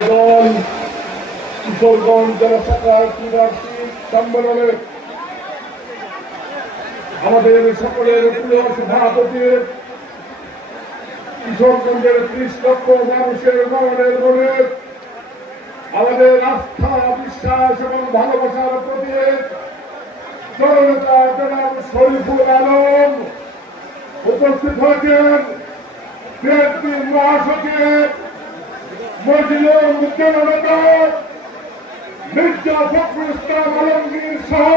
দল কিশোরগঞ্জ জেলা সম্মেলনে আমাদের সকলের প্রিয় সভাপতি কিশোরগঞ্জের ত্রিশ লক্ষ মানুষের মরণের মনে আমাদের আস্থা, বিশ্বাস এবং ভালোবাসার জননেতা জনাব শরীফুল আলম উপস্থিত হয়েছেন। বিএনপি মহাসচিব মজিলুর মুখ্যমন্ত্রী মির্জা ফখরুল ইসলাম আলমগীর সহ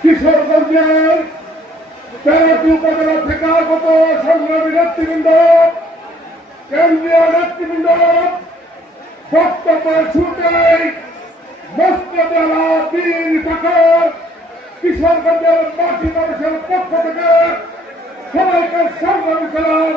কিশোরগঞ্জের তেরোটি উপজেলা থেকে আগত সংগ্রামী নেতৃবৃন্দ, কেন্দ্রীয় নেতৃবৃন্দ বক্তব্য শুরুতে মসজিদ আলা বীর শাখার কিশোরগঞ্জের মাটি মানুষের পক্ষ থেকে সবাইকে সংগ্রামী সালাম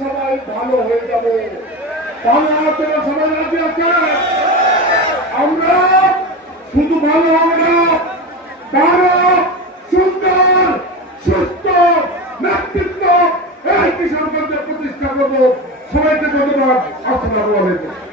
সবাই ভালো হয়ে যাবে। তাহলে সবাই রাজি আছে? আমরা শুধু ভালো হবে না তারা সুন্দর, সুস্থ, নেতৃত্ব এই কিশোরগঞ্জে প্রতিষ্ঠা করব। সবাইকে ধন্যবাদ। আলাইকুম।